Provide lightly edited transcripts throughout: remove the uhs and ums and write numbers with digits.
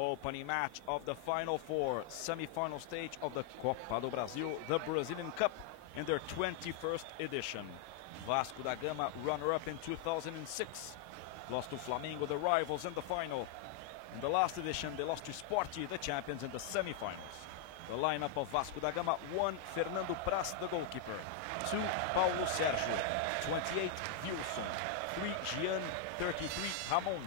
Opening match of the Final Four, semi-final stage of the Copa do Brasil, the Brazilian Cup, in their 21st edition. Vasco da Gama, runner-up in 2006, lost to Flamengo, the rivals, in the final. In the last edition, they lost to Sporting, the champions, in the semi-finals. The lineup of Vasco da Gama: 1. Fernando Praz, the goalkeeper. 2. Paulo Sergio. 28. Wilson. 3. Gian. 33. Ramon.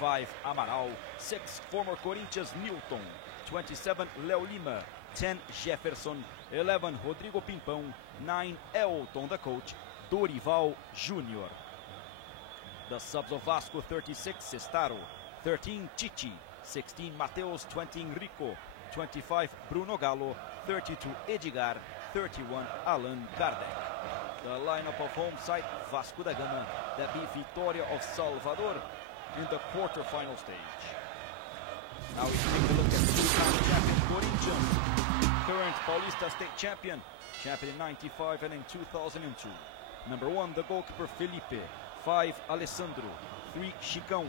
5. Amaral. 6. Former Corinthians Newton. 27. Leo Lima. 10. Jefferson. 11. Rodrigo Pimpão. 9. Elton, the coach. Dorival Júnior. The subs of Vasco: 36. Sestaro. 13. Chichi. 16. Mateus. 20. Enrico. 25. Bruno Galo. 32. Edgar. 31. Alan Kardec. The lineup of home side: Vasco da Gama, that beat Vitória of Salvador in the quarter-final stage. Now we take a look at two-time champion Corinthians, current Paulista State champion in 95 and in 2002. Number 1, the goalkeeper Felipe. 5, Alessandro. 3, Chicão.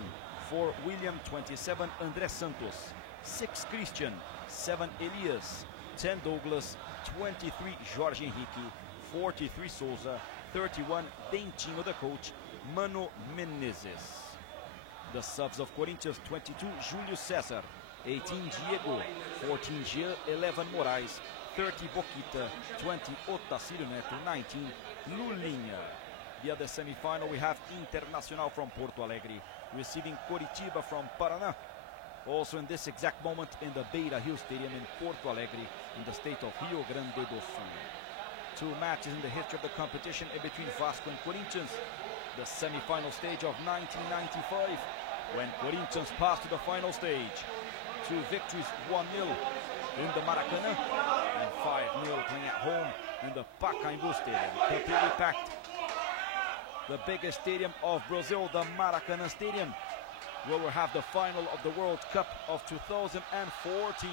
4, William. 27, André Santos. 6, Christian. 7, Elias. 10, Douglas. 23, Jorge Henrique. 43, Souza. 31, Dentinho, the coach. Mano Menezes. The subs of Corinthians: 22, Júlio César. 18, Diego. 14, Jean. 11, Moraes. 30, Boquita. 20, Otacílio Neto. 19, Lulinha. The other semi-final, we have Internacional from Porto Alegre receiving Coritiba from Paraná. Also in this exact moment in the Beira Rio Stadium in Porto Alegre in the state of Rio Grande do Sul. Two matches in the history of the competition in between Vasco and Corinthians. The semi-final stage of 1995, when Corinthians passed to the final stage. 2 victories, 1-0 in the Maracanã, and 5-0 playing at home in the Pacaembu Stadium. Completely packed. The biggest stadium of Brazil, the Maracanã Stadium, where we'll have the final of the World Cup of 2014.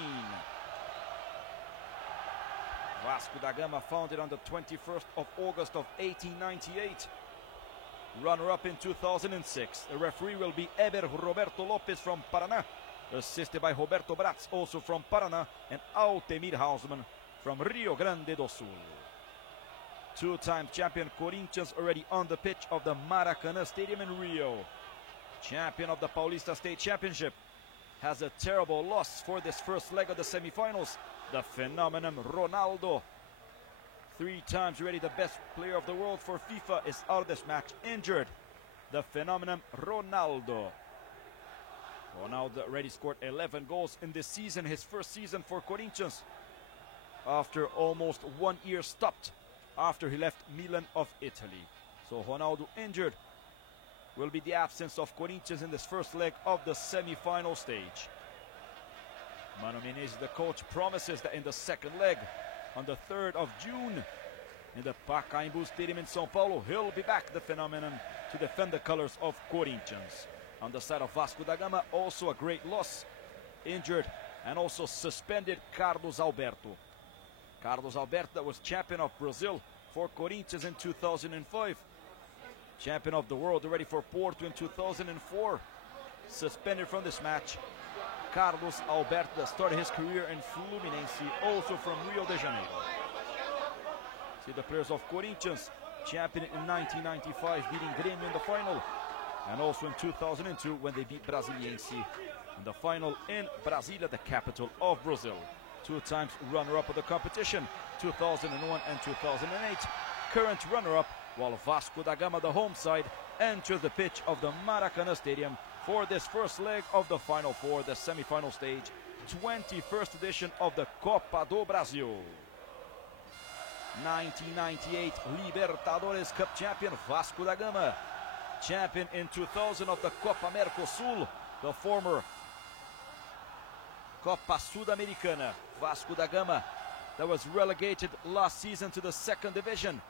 Vasco da Gama, founded on the 21st of August of 1898. Runner-up in 2006. The referee will be Eber Roberto Lopes from Paraná, assisted by Roberto Bratz, also from Paraná, and Altemir Hausmann from Rio Grande do Sul. Two-time champion Corinthians already on the pitch of the Maracanã Stadium in Rio. Champion of the Paulista State Championship has a terrible loss for this first leg of the semifinals. The phenomenon Ronaldo, 3 times already the best player of the world for FIFA, is out of this match, injured. The phenomenon Ronaldo. Ronaldo already scored 11 goals in this season, his first season for Corinthians, after almost 1 year stopped after he left Milan of Italy. So Ronaldo injured will be the absence of Corinthians in this first leg of the semi-final stage. Mano Menezes, the coach, promises that in the second leg, on the 3rd of June, in the Pacaembu Stadium in São Paulo, he'll be back, the phenomenon, to defend the colors of Corinthians. On the side of Vasco da Gama, also a great loss, injured and also suspended Carlos Alberto. Carlos Alberto, that was champion of Brazil for Corinthians in 2005. Champion of the world already for Porto in 2004. Suspended from this match. Carlos Alberto, that started his career in Fluminense, also from Rio de Janeiro. See the players of Corinthians, champion in 1995, beating Grêmio in the final. And also in 2002 when they beat Brasiliense in the final in Brasilia, the capital of Brazil. 2 times runner-up of the competition, 2001 and 2008. Current runner-up, while Vasco da Gama, the home side, enters the pitch of the Maracanã Stadium for this first leg of the Final Four, the semi-final stage, 21st edition of the Copa do Brasil. 1998 Libertadores Cup champion Vasco da Gama. Champion in 2000 of the Copa Mercosul, the former Copa Sudamericana. Vasco da Gama, that was relegated last season to the 2nd division.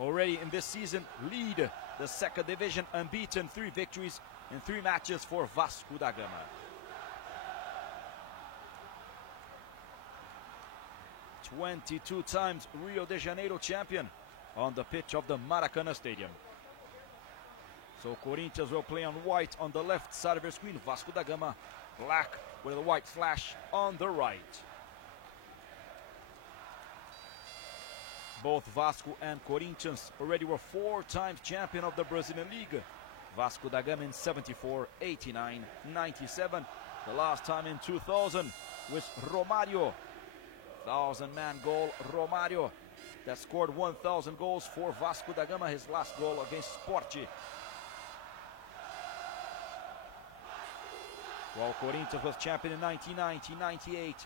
Already in this season, lead the 2nd division, unbeaten, 3 victories in 3 matches for Vasco da Gama. "22 times Rio de Janeiro champion on the pitch of the Maracanã Stadium. So Corinthians will play on white on the left side of your screen. Vasco da Gama, black with a white flash on the right. Both Vasco and Corinthians already were 4 times champion of the Brazilian League. Vasco da Gama in 74, 89, 97. The last time in 2000 with Romário. 1,000-man goal Romário that scored 1,000 goals for Vasco da Gama. His last goal against Sport. While Corinthians was champion in 1990, 98,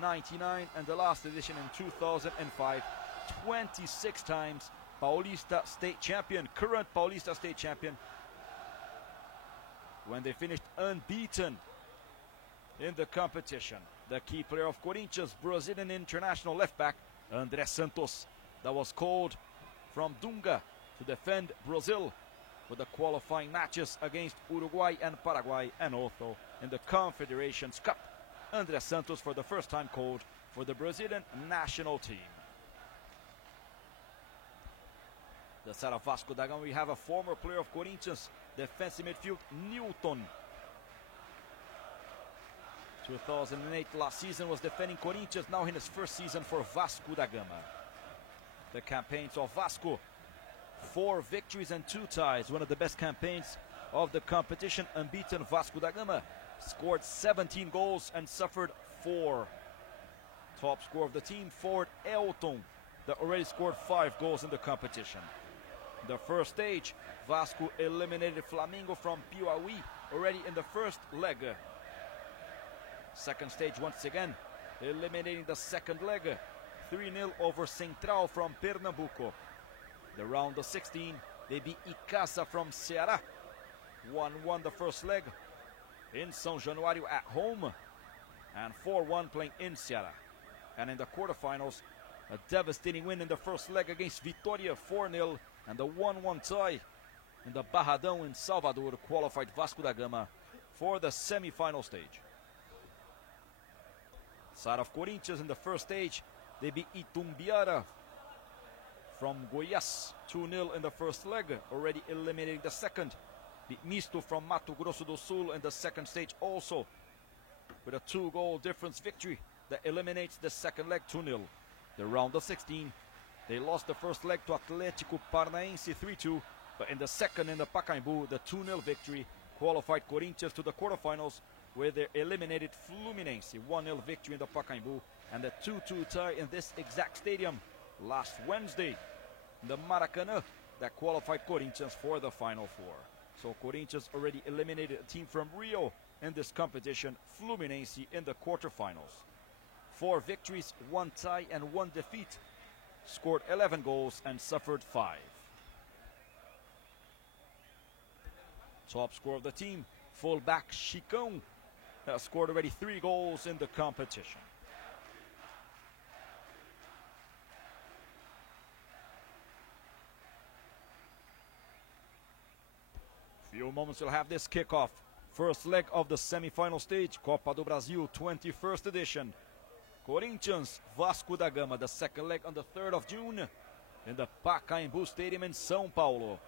99, and the last edition in 2005. 26 times Paulista State champion, current Paulista State champion, when they finished unbeaten in the competition. The key player of Corinthians, Brazilian international left back André Santos, that was called from Dunga to defend Brazil with the qualifying matches against Uruguay and Paraguay, and also in the Confederations Cup. André Santos for the first time called for the Brazilian national team. The side of Vasco da Gama, we have a former player of Corinthians, defensive midfield Newton. 2008 last season was defending Corinthians, now in his first season for Vasco da Gama. The campaigns of Vasco, 4 victories and 2 ties, one of the best campaigns of the competition. Unbeaten Vasco da Gama scored 17 goals and suffered 4. Top scorer of the team, forward Elton, that already scored 5 goals in the competition. The first stage, Vasco eliminated Flamengo from Piauí already in the first leg. Second stage, once again, eliminating the second leg, 3-0 over Central from Pernambuco. The round of 16, they beat Icasa from Ceará. 1-1 the first leg in São Januário at home, and 4-1 playing in Ceará. And in the quarterfinals, a devastating win in the first leg against Vitória, 4-0, and the 1-1 tie in the Barradão in Salvador qualified Vasco da Gama for the semi-final stage. Side of Corinthians in the first stage, they beat Itumbiara from Goiás, 2-0 in the first leg, already eliminating the second. Beat Misto from Mato Grosso do Sul in the second stage also, with a 2-goal difference victory that eliminates the second leg, 2-0. The round of 16, they lost the first leg to Atlético Paranaense 3-2, but in the second in the Pacaembu, the 2-0 victory qualified Corinthians to the quarterfinals, where they eliminated Fluminense, 1-0 victory in the Pacaembu, and the 2-2 tie in this exact stadium last Wednesday in the Maracanã that qualified Corinthians for the Final Four. So Corinthians already eliminated a team from Rio in this competition, Fluminense, in the quarterfinals. 4 victories, 1 tie, and 1 defeat. Scored 11 goals and suffered 5. Top scorer of the team, fullback Chicão, has scored already 3 goals in the competition. Few moments we'll have this kickoff. First leg of the semi-final stage, Copa do Brasil 21st edition. Corinthians, Vasco da Gama, the second leg on the 3rd of June in the Pacaembu Stadium in São Paulo.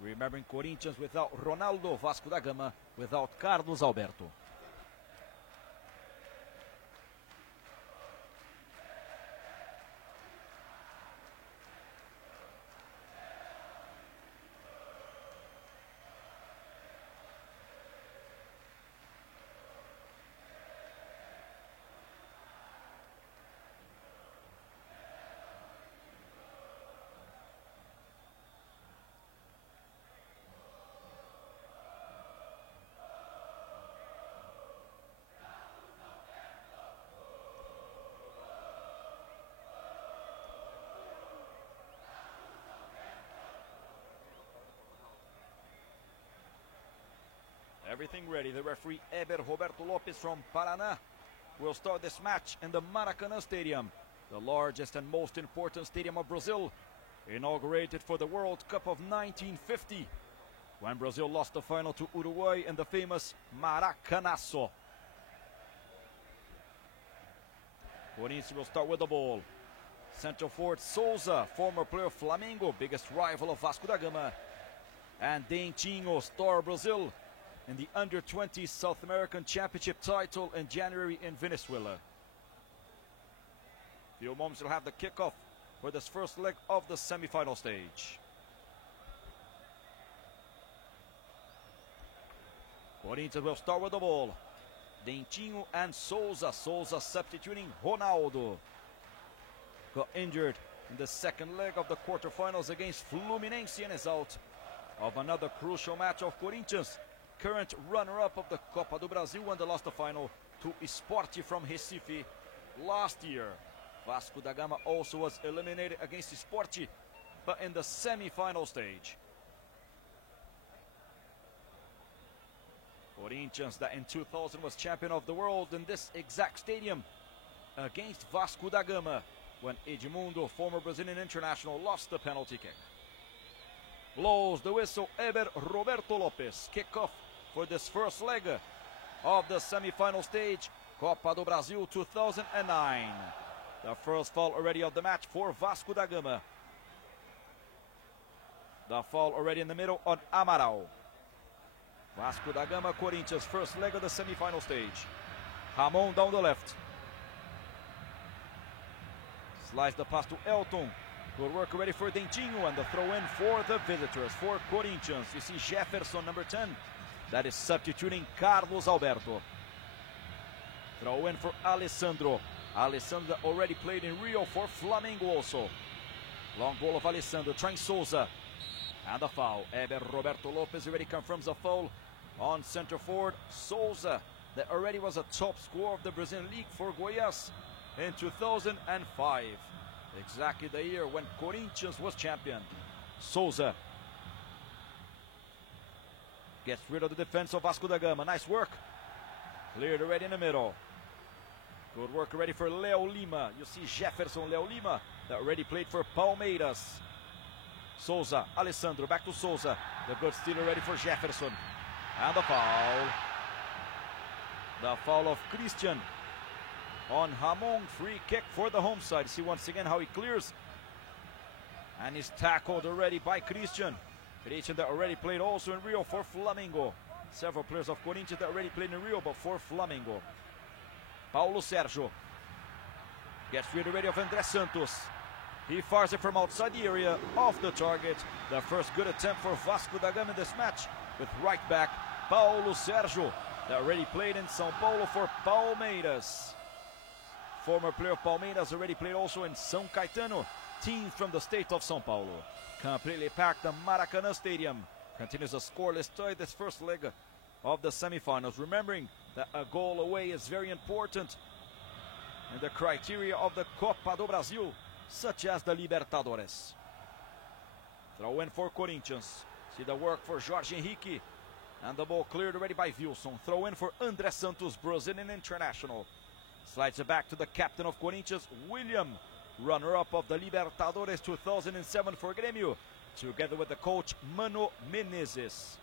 Remembering Corinthians without Ronaldo, Vasco da Gama without Carlos Alberto. Everything ready. The referee Eber Roberto Lopes from Paraná will start this match in the Maracanã Stadium, the largest and most important stadium of Brazil, inaugurated for the World Cup of 1950, when Brazil lost the final to Uruguay in the famous Maracanazo. Corinthians will start with the ball. Central forward Souza, former player of Flamengo, biggest rival of Vasco da Gama. And Dentinho, star Brazil, in the Under-20 South American Championship title in January in Venezuela. Few moments will have the kickoff for this first leg of the semi-final stage. Corinthians will start with the ball. Dentinho and Souza. Souza substituting Ronaldo. Got injured in the second leg of the quarterfinals against Fluminense and is out of another crucial match of Corinthians, current runner-up of the Copa do Brasil, when they lost the final to Sport from Recife last year. Vasco da Gama also was eliminated against Sport, but in the semi-final stage. Corinthians, that in 2000 was champion of the world in this exact stadium, against Vasco da Gama, when Edmundo, former Brazilian international, lost the penalty kick. Blows the whistle, Eber Roberto Lopes. Kickoff for this first leg of the semi-final stage, Copa do Brasil 2009. The first foul already of the match for Vasco da Gama. The foul already in the middle on Amaral. Vasco da Gama, Corinthians, first leg of the semi-final stage. Ramon down the left. Slides the pass to Elton. Good work already for Dentinho, and the throw in for the visitors, for Corinthians. You see Jefferson, number 10. That is substituting Carlos Alberto. Throw in for Alessandro. Alessandro already played in Rio for Flamengo also. Long ball of Alessandro, trying Souza. And the foul. Eber Roberto Lopes already confirms a foul on center forward Souza, that already was a top scorer of the Brazilian League for Goiás in 2005. Exactly the year when Corinthians was champion. Souza gets rid of the defense of Vasco da Gama. Nice work. Cleared already in the middle. Good work already for Leo Lima. You see Jefferson, Leo Lima, that already played for Palmeiras. Souza, Alessandro, back to Souza. The good steal already for Jefferson. And the foul. The foul of Christian on Ramon. Free kick for the home side. See once again how he clears. And he's tackled already by Christian. Christian that already played also in Rio for Flamengo. Several players of Corinthians that already played in Rio, but for Flamengo. Paulo Sérgio gets rid already of André Santos. He fires it from outside the area, off the target. The first good attempt for Vasco da Gama in this match, with right back Paulo Sérgio, that already played in São Paulo for Palmeiras. Former player of Palmeiras, already played also in São Caetano, team from the state of São Paulo. Completely packed the Maracanã Stadium. Continues a scoreless tie this first leg of the semifinals. Remembering that a goal away is very important in the criteria of the Copa do Brasil, such as the Libertadores. Throw in for Corinthians. See the work for Jorge Henrique. And the ball cleared already by Wilson. Throw in for André Santos, Brazilian international. Slides it back to the captain of Corinthians, William, runner-up of the Libertadores 2007 for Grêmio, together with the coach Mano Menezes.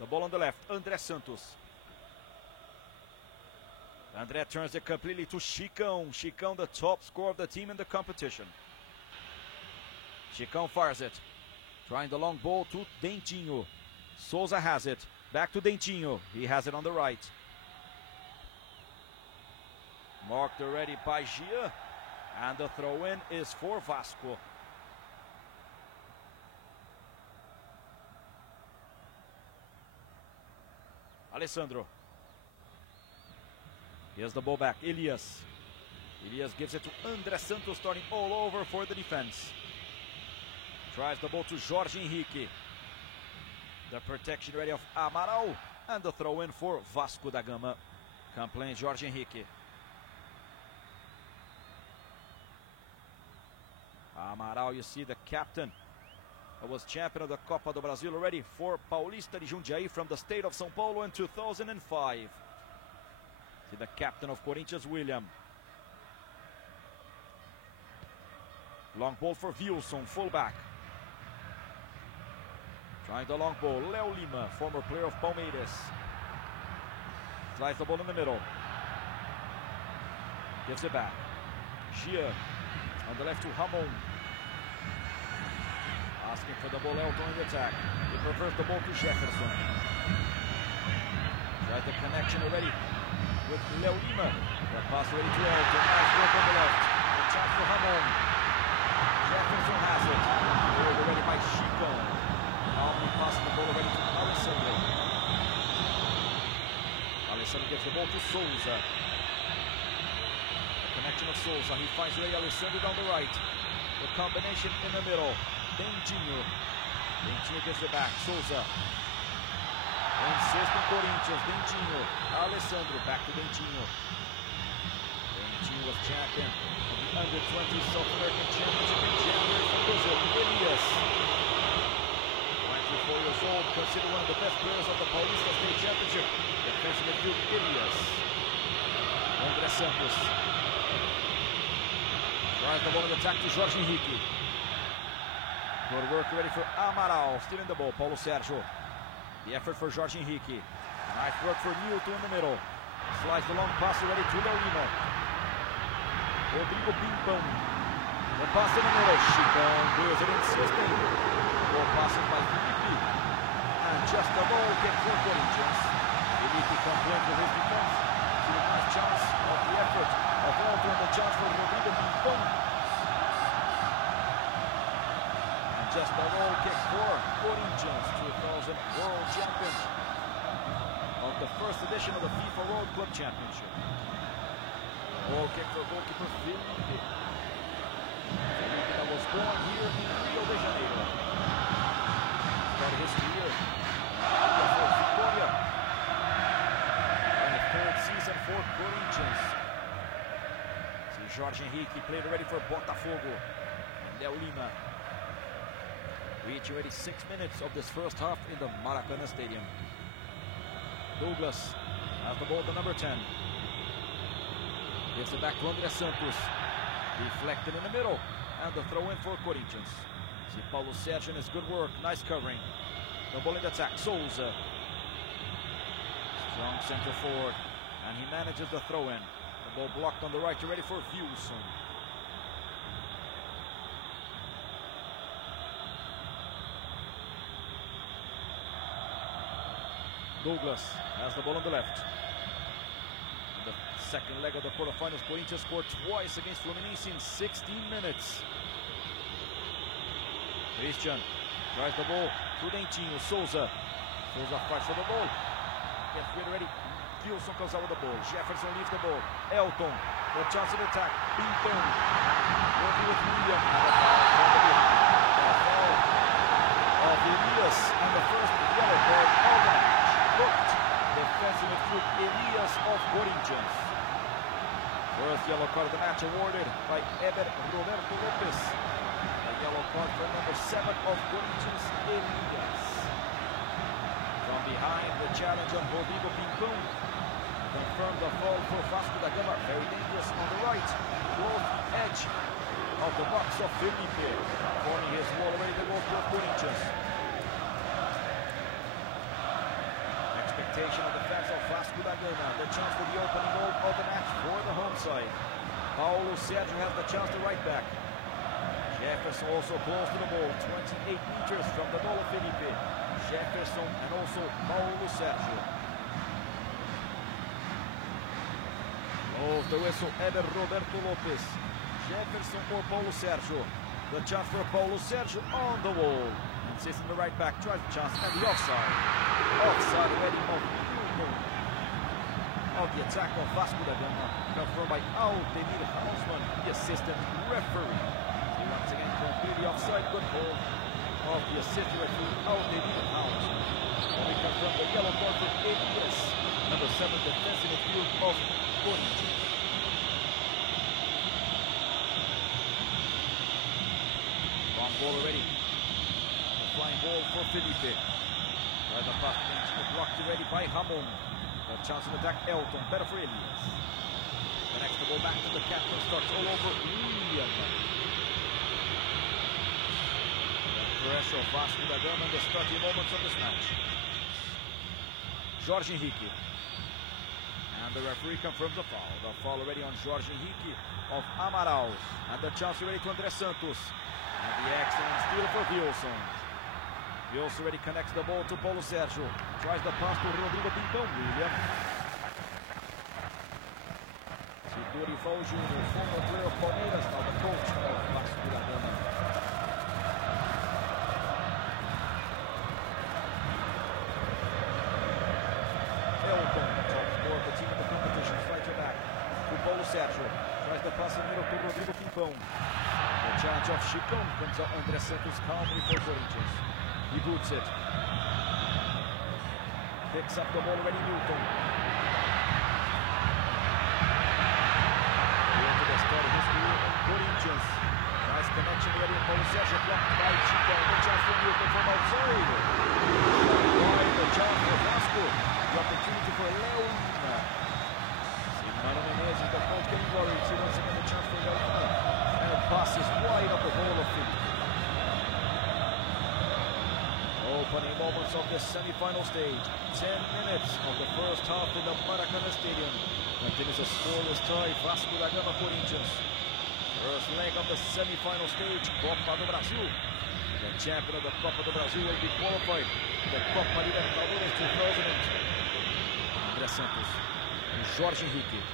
The ball on the left, André Santos. André turns it completely to Chicão. Chicão, the top scorer of the team in the competition. Chicão fires it. Trying the long ball to Dentinho. Souza has it. Back to Dentinho. He has it on the right. Marked already by Gia. And the throw-in is for Vasco. Alessandro. Here's the ball back. Elias. Elias gives it to André Santos, starting all over for the defense. Tries the ball to Jorge Henrique. The protection ready of Amaral. And the throw-in for Vasco da Gama. Come playing Jorge Henrique. Amaral, you see the captain, who was champion of the Copa do Brasil already for Paulista de Jundiaí from the state of São Paulo in 2005. See the captain of Corinthians, William. Long ball for Wilson, fullback. Trying the long ball, Leo Lima, former player of Palmeiras. Slides the ball in the middle. Gives it back. Gia. On the left to Ramon. Asking for the ball, Elton in the attack. He prefers the ball to Jefferson. Tries the connection already with Leo Lima. The pass ready to Elton. Nice work on the left. The chance for Ramon. Jefferson has it. Cleared already by Chico. Almi passes the ball already to Alessandro. Alessandro gives the ball to Souza. The connection of Souza. He finds already Alessandro down the right. The combination in the middle. Dentinho. Dentinho gives it back. Souza. Insistent Corinthians. Dentinho. Alessandro. Back to Dentinho. Dentinho was champion of the Under-20 South American Championship in January from Brazil. Elias. 24 years old. Considered one of the best players of the Paulista State Championship. Defensive midfield Elias. André Santos. Drives the ball in attack to Jorge Henrique. Good work ready for Amaral. Still in the ball. Paulo Sergio. The effort for Jorge Henrique. Nice work for Newton in the middle. Slides the long pass ready to Lima. Rodrigo Pimpão. The pass in the middle. Chicão clears it insisting. Ball passes by Felipe. And just a goal kick for Corinthians. Felipe complains with his defense. See a nice chance of the effort of Elton and the chance for Rodrigo Pimpão. Just a goal kick for Corinthians, 2000 World Champion of the first edition of the FIFA World Club Championship. Goal kick for goalkeeper Felipe. Felipe that was born here in Rio de Janeiro. Started his career for Vitória. And the third season for Corinthians. See Jorge Henrique played already for Botafogo. And Leo Lima. Reaching already 6 minutes of this first half in the Maracanã Stadium. Douglas has the ball to number 10. Gives it back to André Santos. Deflected in the middle. And the throw in for Corinthians. See Paulo Sergio and his good work. Nice covering. The ball in the attack. Souza. Strong center forward. And he manages the throw in. The ball blocked on the right. Ready for Wilson. Douglas has the ball on the left. In the second leg of the quarterfinals, Corinthians scored twice against Fluminense in 16 minutes. Christian tries the ball to Dentinho. Souza. Souza fights for the ball. Gets rid already. Wilson comes out with the ball. Jefferson leaves the ball. Elton. The chance of attack. Pimpão. Working with William. The foul of Elias. And the first yellow card of the match. Booked. Defensive midfield Elias of Corinthians. First yellow card of the match awarded by Eber Roberto Lopes. A yellow card for number 7 of Corinthians, Elias. From behind, the challenge of Rodrigo Pimpão. Confirmed the foul for Vasco da Gama. Very dangerous on the right. Close the edge of the box of Felipe. Forming his wall away the goal for Corinthians. Expectation of the fans of Vasco da Gama. The chance for the opening goal of the match for the home side. Paulo Sergio has the chance to right back. Jefferson also close to the ball. 28 meters from the goal of Felipe. Jefferson and also Paulo Sergio. Blows the whistle, Eber Roberto Lopes. Jefferson or Paulo Sergio. The chance for Paulo Sergio on the wall. Insisting the right back, tries the chance, and the offside. Offside ready of Newton. Of the attack of Vasco da Gama. Confirmed by Aldemir Hausmann, the assistant referee. He once again completely offside. Good goal of the assistant referee, Aldemir Hausmann. And we confirm the yellow card for Elias, number 7 defensive midfield of Corinthians. Long ball already. The flying ball for Felipe. By the pass blocked already by Ramon. The chance of attack, Elton. Better for Elias. Connects the ball back to the captain. Starts all over William. The pressure of Vasco da Gama in the starting moments of this match. Jorge Henrique. And the referee confirms the foul. The foul already on Jorge Henrique of Amaral. And the chance already to André Santos. And the excellent steal for Wilson. Wilson already connects the ball to Paulo Sérgio. Tries the pass to Rodrigo Pimpão. William. Dorival Júnior, former player of Palmeiras, now the coach of Vasco da Gama. Elton, top scorer of the team in the competition, fights it back to Paulo Sérgio. Tries the pass in the middle to Rodrigo Pimpão. The challenge of Chicão comes out André Santos calmly for Corinthians. He boots it. Picks up the ball already, Newton. Corinthians. Nice connection already with Paulo Sérgio, blocked by Chicão. The chance for Newton from outside. Wide the chance for Vasco. The opportunity for Leolina. Mano Menezes, the coach getting worried. See once again the chance for Leolina. And it passes wide of the goal of feet. Opening moments of the semi-final stage. 10 minutes of the first half in the Maracanã Stadium. Continues a scoreless tie. Vasco da Gama, Corinthians. First leg of the semi-final stage, Copa do Brasil. The champion of the Copa do Brasil will be qualified to the Copa Libertadores 2002. André Santos and Jorge Henrique.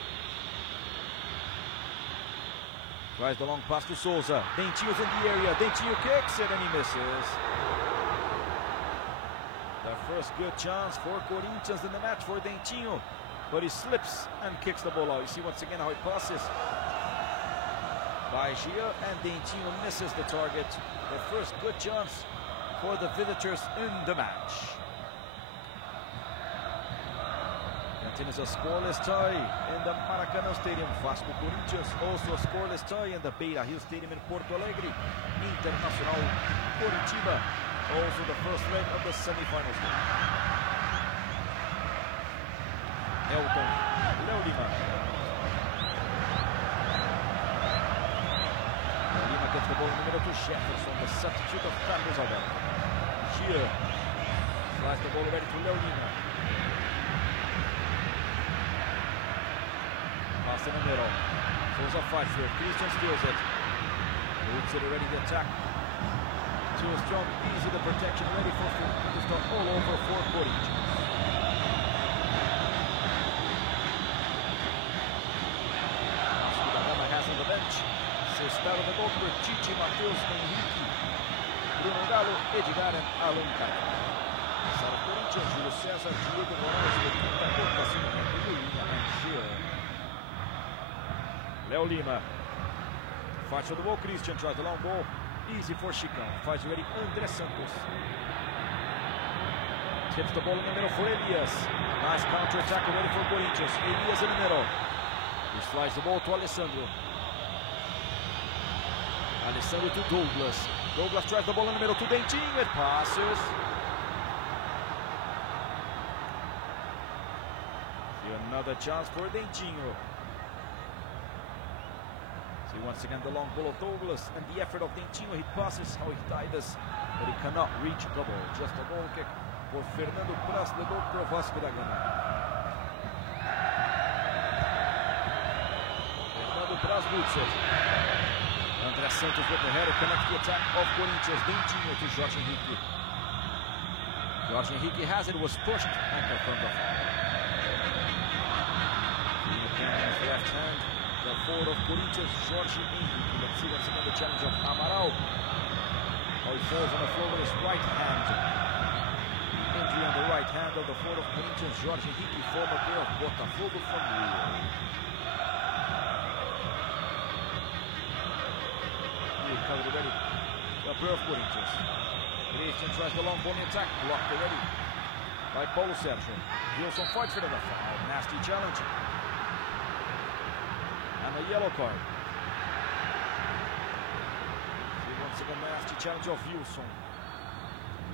Tries the long pass to Souza. Dentinho's in the area. Dentinho kicks it and he misses. The first good chance for Corinthians in the match for Dentinho. But he slips and kicks the ball out. You see once again how it passes by Gia, and Dentinho misses the target. The first good chance for the visitors in the match. Continues a scoreless tie in the Maracanã Stadium. Vasco Corinthians, also a scoreless tie in the Beira Rio Stadium in Porto Alegre. Internacional Curitiba, also the first leg of the semi-finals. Elton, Leolina. Leolina gets the ball in the middle to Jefferson, the substitute of Carlos Alberto. Gia flies the ball already to Leolina. Pass in the middle. Souza fights for it. Christian steals it. Boots it already, the attack. Too strong, easy the protection, ready for to start all over for Corinthians. On the bench, Cestaro the goalkeeper, Chichi, Matheus, Henrique, Bruno Galo, Edgar and Alan Carter. Sara Corinthians, Júlio César, Diego Moraes, Quinta Corta, Simone, Lulinha and Gil. Léo Lima fights for the ball. Christian tries the long ball, easy for Chicão. Fights ready, André Santos. Tips the ball in the middle for Elias. Nice counter attack ready for Corinthians. Elias in the middle. He slides the ball to Alessandro. Alessandro to Douglas. Douglas tries the ball in the middle to Dentinho. It passes. See another chance for Dentinho. See once again the long ball of Douglas and the effort of Dentinho. He passes how he dives, but he cannot reach the ball. Just a goal kick for Fernando Praz, the goalkeeper of Vasco da Gama. Fernando Praz boots it. André Santos with the header connects the attack of Corinthians. Dentinho to Jorge Henrique. Jorge Henrique has it, was pushed and confirmed the foul. Left hand, the forward of Corinthians, Jorge Henrique. Let's see once again the challenge of Amaral. How he falls on the floor with his right hand. Injury on the right hand of the forward of Corinthians, Jorge Henrique, former player of Botafogo from Rio. Covered already. The player of Corinthians. Christian tries the long ball in the attack. Blocked already by Paulo Sérgio. Wilson fights for the foul. Nasty challenge. And a yellow card. See once again nasty challenge of Wilson.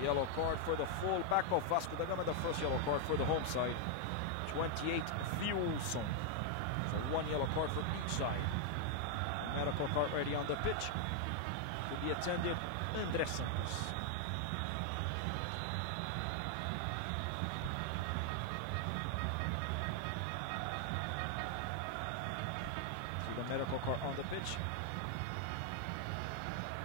Yellow card for the full back of Vasco da Gama. The first yellow card for the home side. 28 Wilson. So one yellow card for each side. Medical card ready on the pitch. To be attended, André Santos. yellow card on the pitch.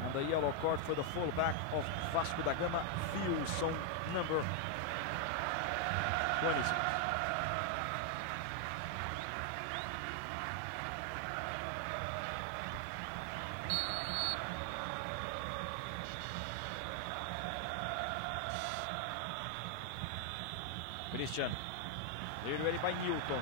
And the yellow card for the fullback of Vasco da Gama, Filson, number 26. Christian, cleared ready by Newton.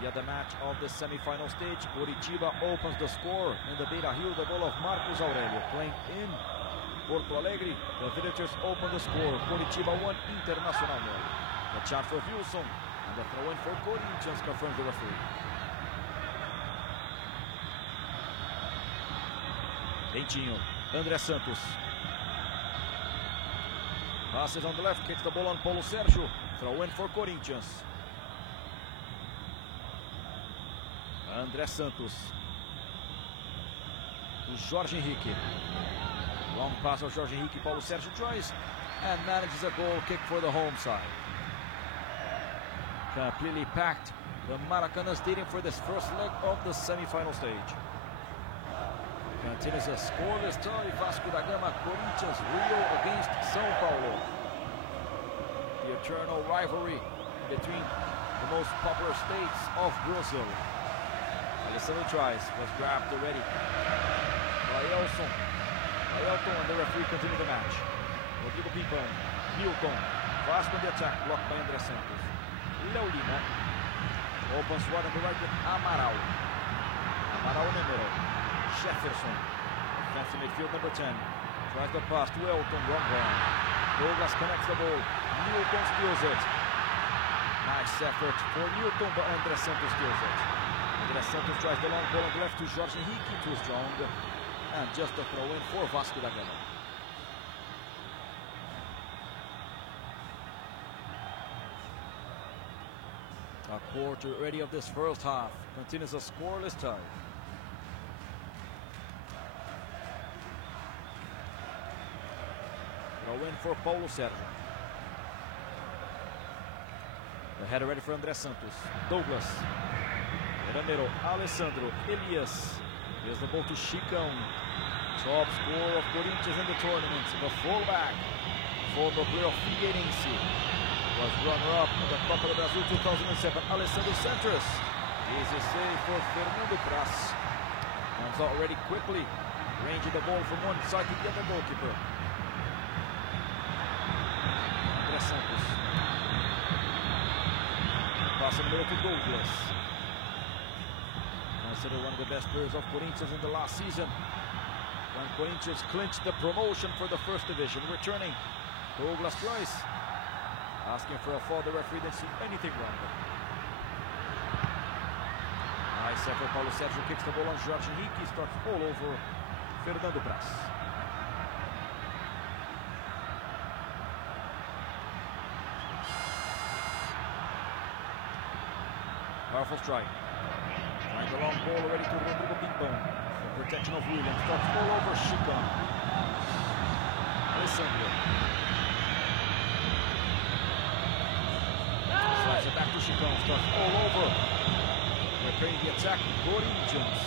The other match of the semi-final stage, Curitiba opens the score in the Beira-Rio, the goal of Marcos Aurelio. Playing in Porto Alegre, the visitors open the score. Curitiba 1, Internacional 0. The chance for Wilson, and the throw-in for Corinthians confirms the referee. Dentinho, André Santos. Passes on the left, kicks the ball on Paulo Sergio. Throw in for Corinthians. André Santos. To Jorge Henrique. Long pass of Jorge Henrique. Paulo Sergio tries and manages a goal kick for the home side. Completely packed the Maracanã Stadium for this first leg of the semi-final stage. Continues a scoreless tie. Vasco da Gama, Corinthians, Rio against São Paulo. The eternal rivalry between the most popular states of Brazil. Alessandro tries, was grabbed already by Elton, and the referee continued the match. Rodrigo Pimpão, Milton, Vasco in the attack, blocked by André Santos. Léo Lima opens wide on the right with Amaral. Amaral in the middle. Jefferson, defensive midfield number 10, tries the pass to Elton, wrong one. Douglas connects the ball, Newton steals it. Nice effort for Newton, but André Santos steals it. André Santos tries the long ball on the left to Jorge Henrique, too strong, and just a throw in for Vasco da Gama. A quarter ready of this first half, continues a scoreless tie. Throw in for Paulo Sergio. The header ready for André Santos. Douglas. In the middle, Alessandro. Elias. Here's the ball to Chicão. Top scorer of Corinthians in the tournament. The fullback. Former player of Figueirense. Was runner-up in the Copa do Brasil 2007. Alessandro centers. Easy save for Fernando Praz. Comes out already quickly. Ranging the ball from one side to the other goalkeeper. André Santos. Pass in the middle to Douglas. Considered one of the best players of Corinthians in the last season, when Corinthians clinched the promotion for the first division. Returning, Douglas tries, asking for a foul. The referee didn't see anything wrong. Nice effort. Paulo Sergio kicks the ball on Jorge Henrique, starts all over Fernando Praz. Powerful strike. Trying the long ball already to Rodrigo Pimpão. The protection of Williams. Starts all over Chicão. Alessandro. Slides it back to Chicão. Starts all over. Preparing the attack. Corinthians.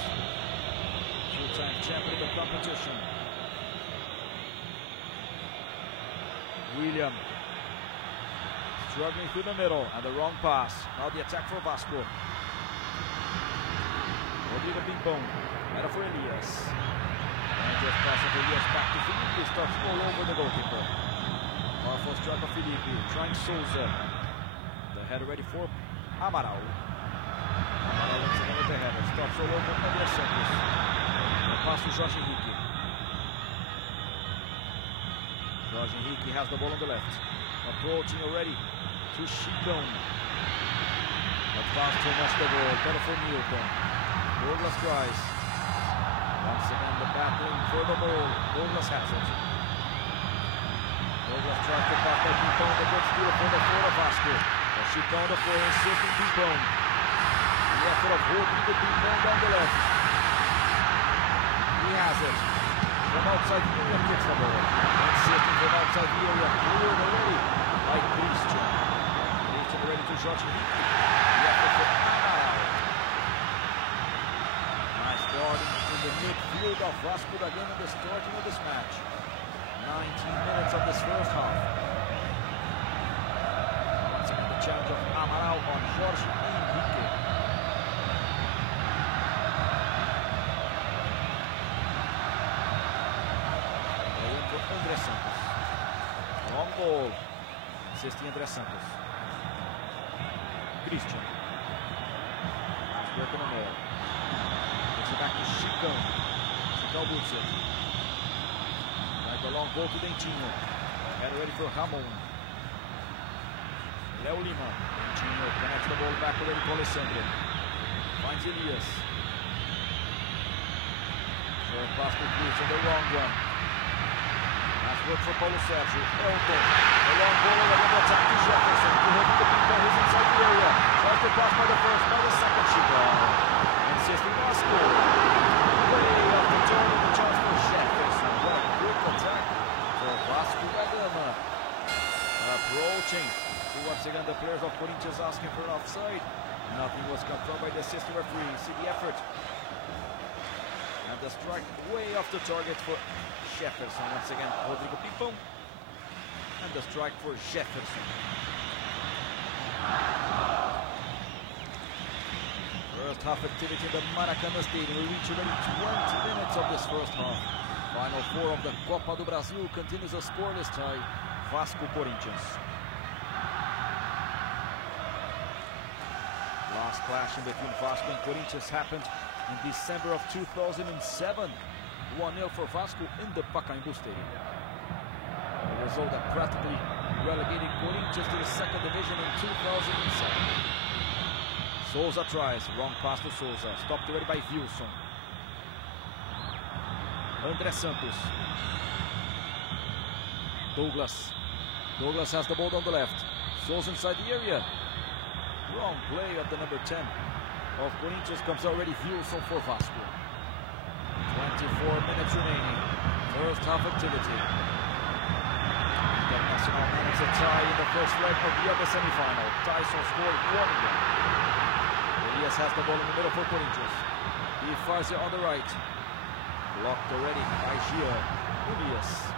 Two-time champion of the competition. William. Struggling through the middle, and the wrong pass. Now the attack for Vasco. Rodrigo Pimpão, better for Elias. And just passing for Elias back to Felipe, starts all over the goalkeeper. Powerful strike of Felipe, trying Souza. The header ready for Amaral. Amaral once again with the header, starts all over André Santos. The pass to Jorge Henrique. Jorge Henrique has the ball on the left. Approaching already to Chicão. Advanced too much the ball. Better for Newton. Douglas tries. Once again the battling for the ball. Douglas has it. Douglas tries to pass by Pimpão. The good steal for the floor of Vasco. Chicão the floor, insisting Pimpão. The effort of Rodrigo Pimpão down the left. He has it. From outside the area, kicks the ball. Insisting from outside the area. Cleared already by Christian. already to Jorge Henrique. The effort for Amaral. Nice guarding in the midfield of Vasco da Gama in the starting of this match. 19 minutes of this first half. Once again, the challenge of Amaral on Jorge Henrique. They in for André Santos. Long ball. Assisting André Santos. Christian. Nice work on the ball. Takes it back to Chicão. Chicão boots it. Right, a long ball to Dentinho. And ready for Ramon. Léo Lima. Dentinho connects the ball back already to Alessandro. Finds Elias. Short pass to Cruz on the wrong one. Nice work for Paulo Sérgio. Elton. The long ball already on attack to Jefferson. To hit the big ball. He's inside the area. Tries to pass by the first, by the second. Chicão. Insisting Vasco. Way off the turn of the chance for Jefferson. What a quick attack for Vasco da Gama. Approaching. See once again the players of Corinthians asking for an offside. Nothing was confirmed by the assistant referee. See the effort. And the strike way off the target for Jefferson. Once again, Rodrigo Pimpão. And the strike for Jefferson. First half activity in the Maracanã Stadium. We reach already 20 minutes of this first half. Final four of the Copa do Brasil continues a scoreless tie. Vasco Corinthians. Last clash in between Vasco and Corinthians happened in December of 2007. 1-0 for Vasco in the Pacaembu Stadium. A result that practically relegated Corinthians to the second division in 2007. Souza tries, wrong pass to Souza, stopped already by Wilson. André Santos. Douglas has the ball on the left. Souza inside the area. Wrong play of the number 10 of Corinthians comes already Wilson for Vasco. 24 minutes remaining. First half activity. Internacional manages a tie in the first leg of the other semi-final. Tyson scored 1-1. Elias has the ball in the middle for Corinthians. He fires it on the right. Blocked already by Gia. Elias.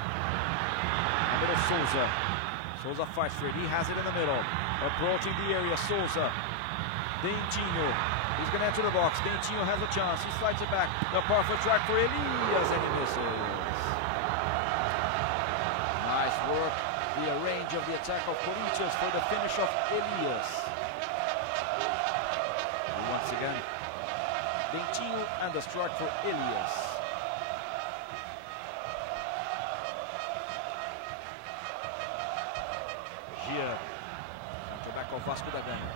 A little Souza. Souza fights for it. He has it in the middle. Approaching the area. Souza. Dentinho. He's going to enter the box. Dentinho has a chance. He slides it back. The perfect track for Elias, and he misses. Nice work. The range of the attack of Corinthians for the finish of Elias. And once again, Dentinho and the strike for Elias. Here, center back of Vasco da Gama.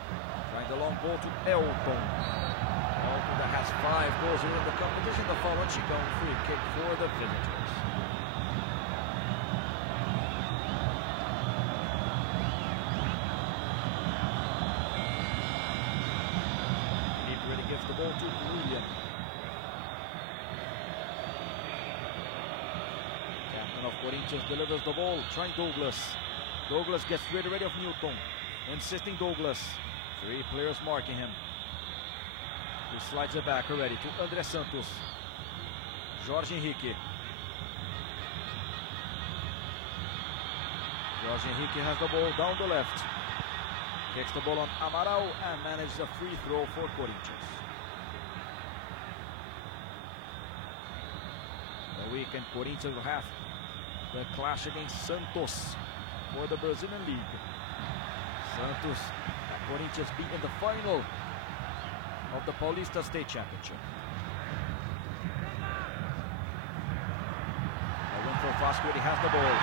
Trying the long ball to Elton. Elton that has 5 goals here in the competition. The foul on Chicão, free kick for the visitors. Really gives the ball to William. Captain of Corinthians delivers the ball, trying Douglas. Douglas gets rid already of Newton. Insisting Douglas. 3 players marking him. He slides it back already to André Santos. Jorge Henrique. Jorge Henrique has the ball down the left. Kicks the ball on Amaral and manages a free throw for Corinthians. The weekend, Corinthians will have the clash against Santos for the Brazilian League. Santos, Corinthians beat in the final of the Paulista State Championship. A win for Vasco, he has the ball.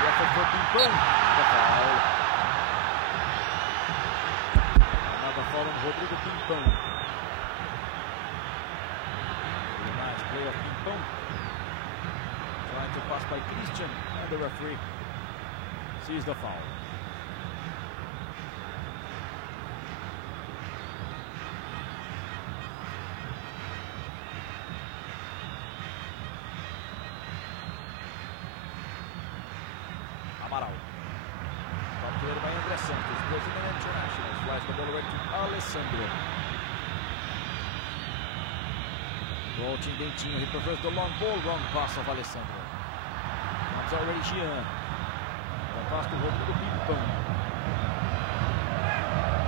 The effort for Pimpão. The foul. Following Rodrigo Pimpão. Very nice play of Pimpão. Trying to pass by Christian, and the referee sees the foul. Amaral. Top cleared by André Santos, Brazilian international. slides the ball away to Alessandro. Approaching Dentinho, he prefers the long ball, wrong pass of Alessandro. Comes already Jean. The pass to Rodrigo Pimpão.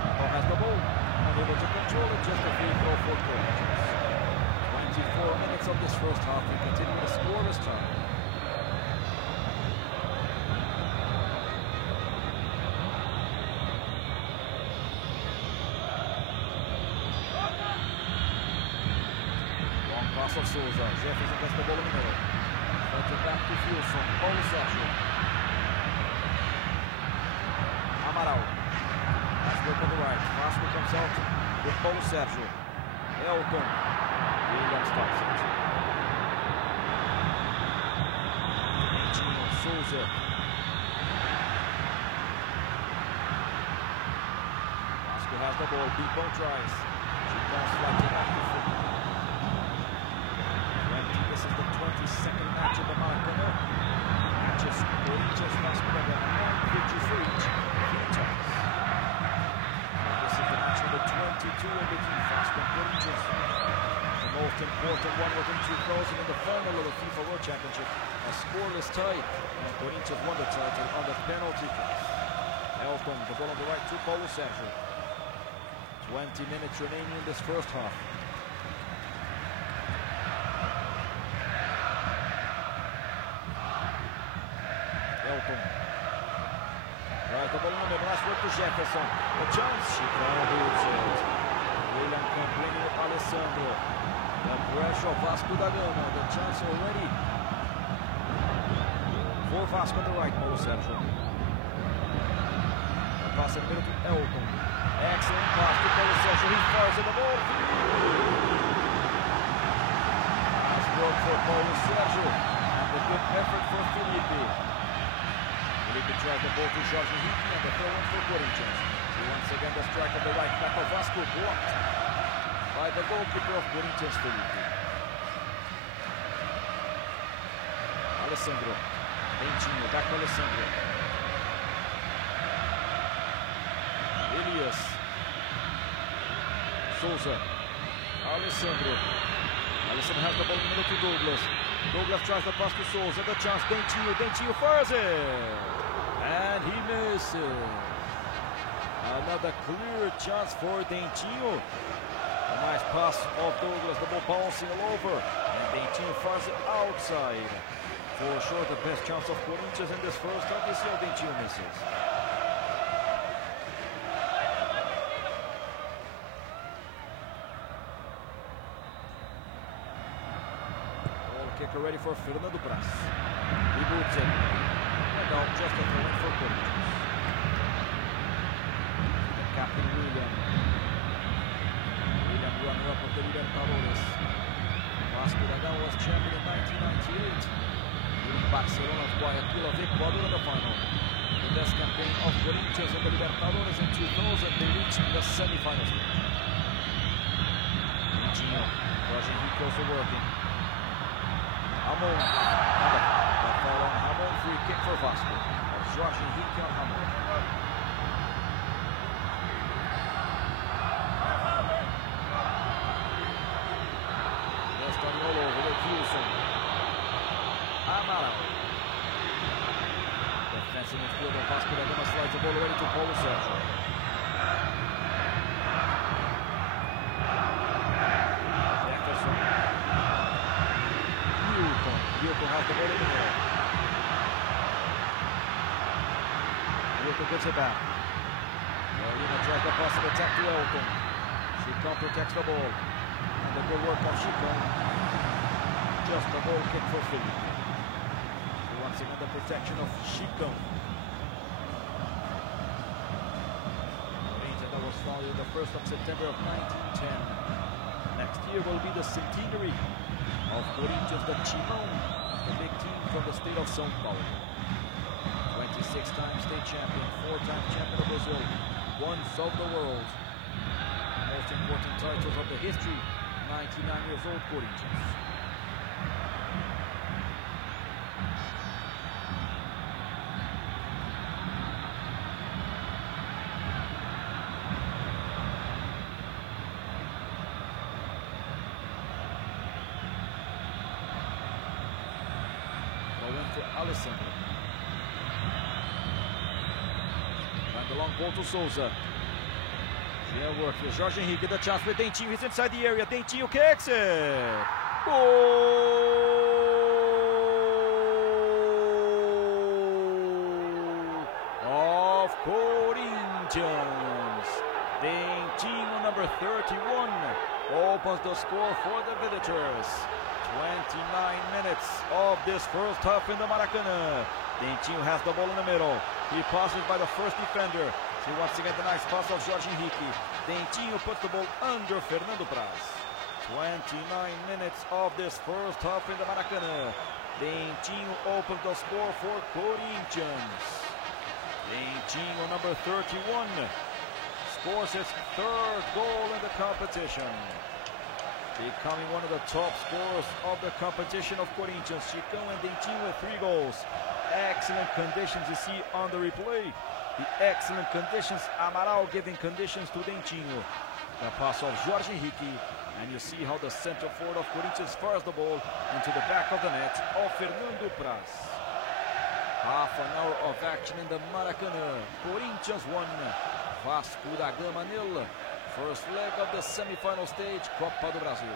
Pimpão has the ball, unable to control it, just a free throw for Corinthians. 24 minutes of this first half, we continue with a scoreless tie. Pass of Souza, Jefferson gets the ball in the middle. Slides it back to Wilson, Paulo Sérgio. Amaral. Nice work on the right. Vasco comes out with Paulo Sérgio. Elton. William stops it. Dentinho, Souza. Vasco has the ball. Pimpão tries. Pimpão slides it back to Felipe. This is the 22nd match of the Maracanã. Matches Corinthians, Vasco da Gama, 1 victory for each. 3 ties. This is the match number 22 in between Vasco and Corinthians. The most important one was in 2000 in the final of the FIFA World Championship. A scoreless tie, and Corinthians won the title on the penalty kick. Elton, the ball on the right to Paulo Sérgio. 20 minutes remaining in this first half. Elton. Right, the ball in the middle. Last work to Jefferson. A chance. Chicão holds it. William complaining with Alessandro. The pressure of Vasco da Gama. The chance already for Vasco on the right. Paulo Sérgio. The pass in the middle to Elton. Excellent pass to Paulo Sérgio. He fires at the ball. Nice work for Paulo Sérgio. And a good effort for Felipe. Felipe tries the ball to Jorge Henrique, and the throw in for Corinthians. So once again the strike of the right back of Vasco blocked by the goalkeeper of Corinthians, Felipe. Alessandro. Dentinho, back to Alessandro. Elias. Souza. Alessandro. Alessandro has the ball in the middle to Douglas. Douglas tries the pass to Souza. The chance, Dentinho. Dentinho fires it. And he misses. Another clear chance for Dentinho. A nice pass of Douglas. The ball bouncing all over. And Dentinho fires it outside. For sure the best chance of Corinthians in this first half. You see how Dentinho misses. Kicker ready for Fernando Braz. He boots it. And now just a throw for Corinthians. The captain William. William runner-up of the Libertadores. Vasco da Gama was champion in 1998. Winning Barcelona's Guayaquil of Ecuador in the final. The best campaign of Corinthians in the Libertadores in 2000. They reached the semi-final stage. Dentinho. Jorge Henrique also working. Ramon, the foul on Ramon, free kick for Vasco. Jorge Henrique on Ramon. They're starting all over with Wilson. Amaral. Defensive midfielder Vasco da Gama slides the ball away to Paulo Sérgio. Hilton has the ball in the middle. Hilton gives it back. Molina tries the pass of attack to Elton. Chicão protects the ball. And the good work of Chicão. Just a goal kick for Felipe. So once again the protection of Chicão. That was founded the 1st of September of 1910. Next year will be the centenary of Corinthians, the Timão, the big team from the state of São Paulo. 26-time state champion, 4-time champion of Brazil, once of the world. Most important titles of the history, 99 years old Corinthians. to Alessandro. And the long ball to Souza. Jean works with Jorge Henrique, the chance with Dentinho. He's inside the area. Dentinho kicks it. Goal of Corinthians. Dentinho, number 31, opens the score for the visitors. 29 minutes of this first half in the Maracanã. Dentinho has the ball in the middle. He passes by the first defender. See once again the nice pass of Jorge Henrique. Dentinho puts the ball under Fernando Praz. 29 minutes of this first half in the Maracanã. Dentinho opens the score for Corinthians. Dentinho, number 31, scores his third goal in the competition. Becoming one of the top scorers of the competition of Corinthians. Chicão and Dentinho with 3 goals. Excellent conditions you see on the replay. The excellent conditions, Amaral giving conditions to Dentinho. The pass of Jorge Henrique, and you see how the center forward of Corinthians fires the ball into the back of the net of Fernando Praz. Half an hour of action in the Maracanã. Corinthians 1, Vasco da Gama 0. First leg of the semi-final stage, Copa do Brasil.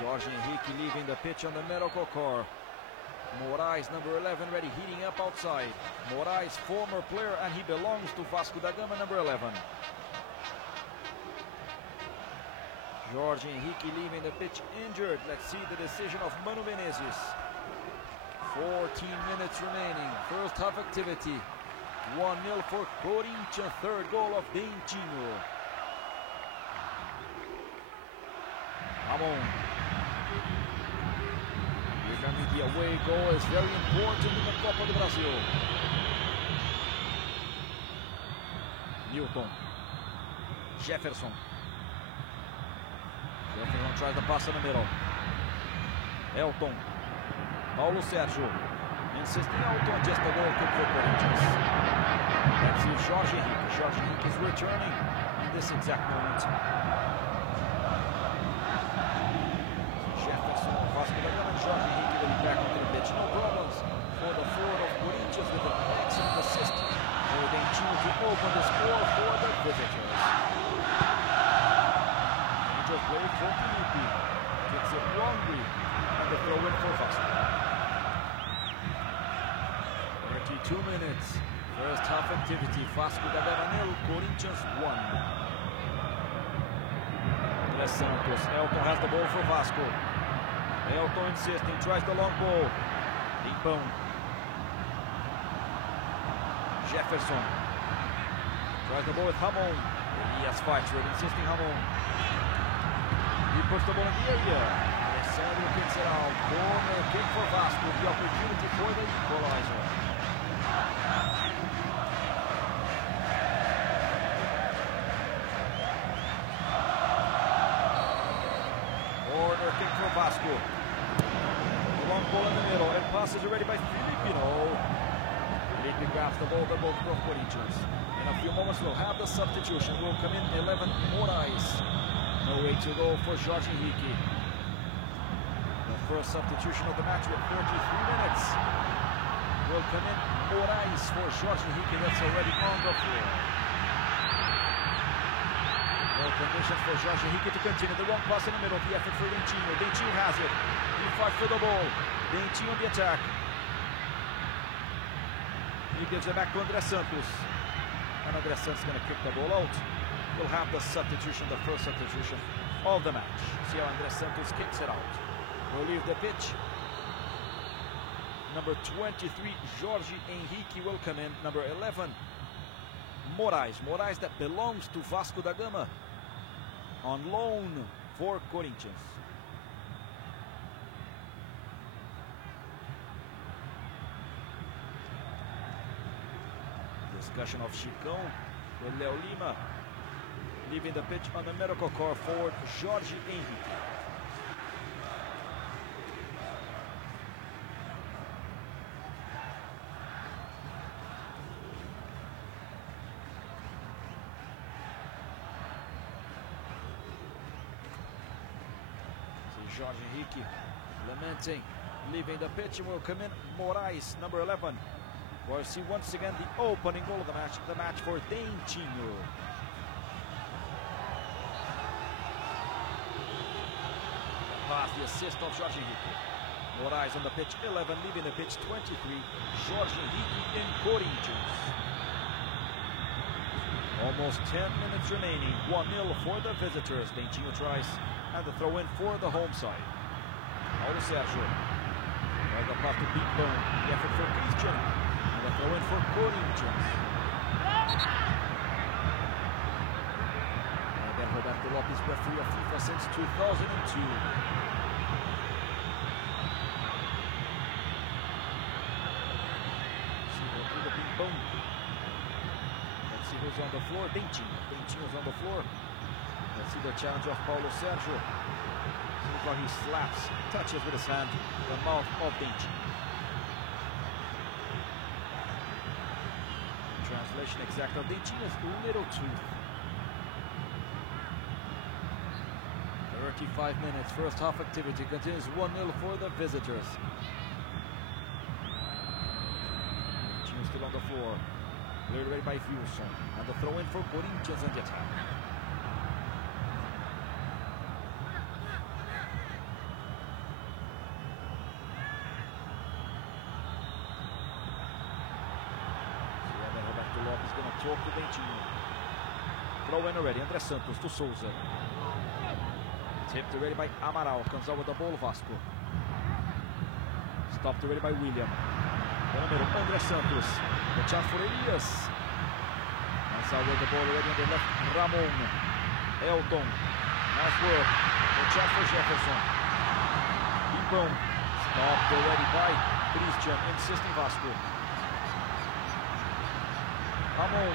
Jorge Henrique leaving the pitch on the medical car. Moraes, number 11, ready, heating up outside. Moraes, former player, and he belongs to Vasco da Gama, number 11. Jorge Henrique leaving the pitch injured. Let's see the decision of Mano Menezes. 14 minutes remaining. First half activity. 1-0 for Corinthians. Third goal of Dentinho. Ramon. Becoming the away goal is very important in the Copa do Brasil. Newton. Jefferson. Jefferson tries the pass in the middle. Elton. Paulo Sérgio. Insisting Elton, just a goal kick for Corinthians. Let's see Jorge Henrique. Jorge Henrique is returning in this exact moment. Jefferson, Vasco da Gama, and Jorge Henrique will be back onto the pitch. No problems for the forward of Corinthians with an excellent assist for Dentinho to open the score for the visitors. Angel play for Felipe. Kicks it wrongly, and the throw in for Vasco. 32 minutes. First half activity. Vasco da Gama 0, Corinthians 1. André Santos. Elton has the ball for Vasco. Elton insisting, tries the long ball. Limpão. Jefferson. Tries the ball with Ramon. Elias fights for it, insisting Ramon. He puts the ball in the area. Alessandro kicks it out. Corner kick for Vasco. The opportunity for the equalizer. Corner kick for Vasco. The long ball in the middle. And passes already by Filipino. Felipe grabs the ball, the ball for Corinthians. In a few moments we'll have the substitution. Will come in 11 Moraes. No way to go for Jorge Henrique. The first substitution of the match with 33 minutes. Will come in Moraes for Jorge Henrique. That's already on the floor. No conditions for Jorge Henrique to continue. The wrong pass in the middle. The effort for Dentinho. Dentinho has it. He fights for the ball. Dentinho on the attack. He gives it back to André Santos. And André Santos is going to kick the ball out. We'll have the substitution, the first substitution of the match. See how André Santos kicks it out. Will leave the pitch. Number 23, Jorge Henrique will come in. Number 11, Moraes. Moraes that belongs to Vasco da Gama. On loan for Corinthians. Discussion of Chicão with Leo Lima. Leaving the pitch on the medical car forward, Jorge Henrique. Jorge Henrique lamenting, leaving the pitch, and will come in Moraes, number 11. We'll see once again the opening goal of the match for Dentinho. Pass, the assist of Jorge Henrique. Moraes on the pitch, 11, leaving the pitch, 23. Jorge Henrique in Corinthians. Almost 10 minutes remaining, 1-0 for the visitors. Dentinho tries, and the throw in for the home side. Paulo Sergio. The pass to Big Bone, the effort for Christian, and the throw in for Corinthians. And then Roberto Lopes, referee of FIFA since 2002. Big Bone. Let's see who's on the floor. Dentinho. Dentinho's on the floor. Let's see the challenge of Paulo Sergio. How he slaps, touches with his hand the mouth of Dentinho. Translation exact of Dentinho's little tooth. 35 minutes, first half activity continues, 1-0 for the visitors. Dentinho still on the floor, cleared away by Wilson, and the throw in for Corinthians in the attack. Lopes going to talk to Dentinho. Throw in already, André Santos to Souza. Tipped already by Amaral, comes out with the ball, Vasco. Stopped already by William. In the middle, André Santos. The chance for Elias. Outside with the ball already on the left, Ramon. Elton. Nice work. The chance for Jefferson. Ibon. Stopped already by Christian, insisting Vasco. Ramon,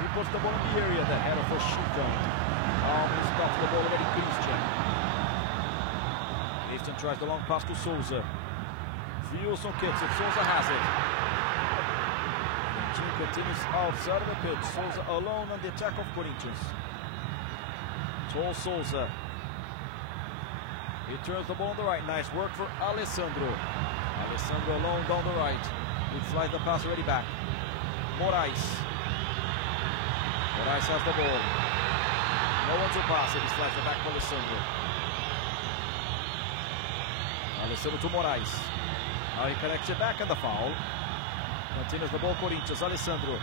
he puts the ball in the area, the header for Chico. He stops the ball already, Christian. Christian tries the long pass to Souza. Wilson kicks it, Souza has it. Team continues outside of the pitch. Souza alone on the attack of Corinthians. Tall Souza. He turns the ball on the right, nice work for Alessandro. Alessandro alone down the right. He slides the pass already back. Moraes. Moraes has the ball. No one to pass it. He slides it back to Alessandro. Alessandro to Moraes. Now he connects it back and the foul. Continues the ball, Corinthians. Alessandro.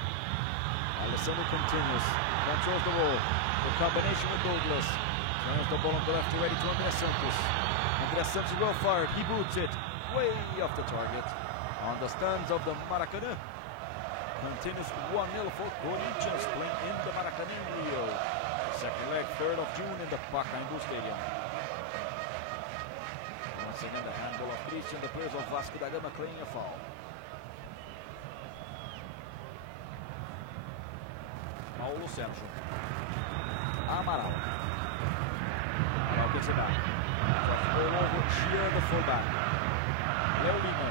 Alessandro continues. Controls the ball. The combination with Douglas. Turns the ball on the left already to André Santos. André Santos well fired. He boots it way off the target. On the stands of the Maracanã. Continues 1-0 for Corinthians, playing in the Maracanã in Rio. Second leg, 3rd of June in the Pacaembu Stadium. Once again, the handball of Christian, the players of Vasco da Gama claiming a foul. Paulo Sergio. Amaral. Amaral gets it back. All over Gia, the fullback. Leo Lima.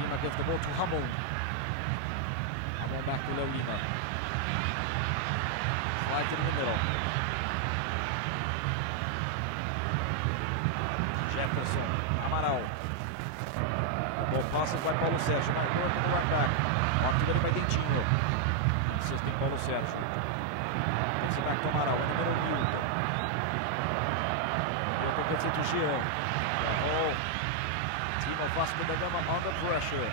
Lima gives the ball to Ramon. Ramon back to Leo Lima. Slides in the middle. Jefferson. Amaral. The ball passes by Paulo Sergio. Nice work on the right back. Marked already by Dentinho. Insisting Paulo Sergio. Gets it back to Amaral in the middle view. Newton gets it to Gia. Oh. Team of Vasco da Gama under pressure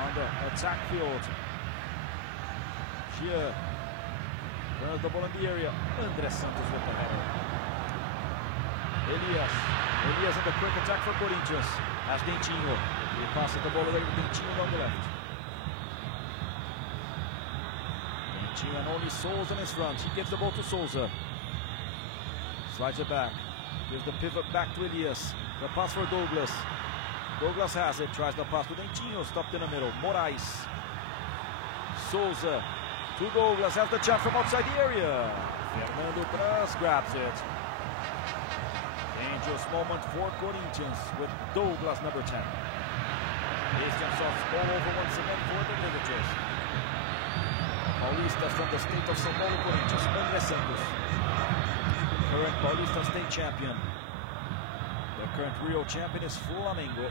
on the attack field. Gia turns the ball in the area. André Santos with the header. Elias in the quick attack for Corinthians. As Dentinho. He passes the ball away with Dentinho on the left. Dentinho and only Souza in his front. He gives the ball to Souza. Slides it back. Gives the pivot back to Elias. The pass for Douglas. Douglas has it. Tries the pass to Dentinho. Stopped in the middle. Moraes. Souza to Douglas. Has the chance from outside the area. Fernando Tras grabs it. Dangerous moment for Corinthians with Douglas, number 10. He's themselves all over once again for the visitors. Paulista from the state of São Paulo, Corinthians, André Santos. Current Paulista state champion. The current Rio champion is Flamengo.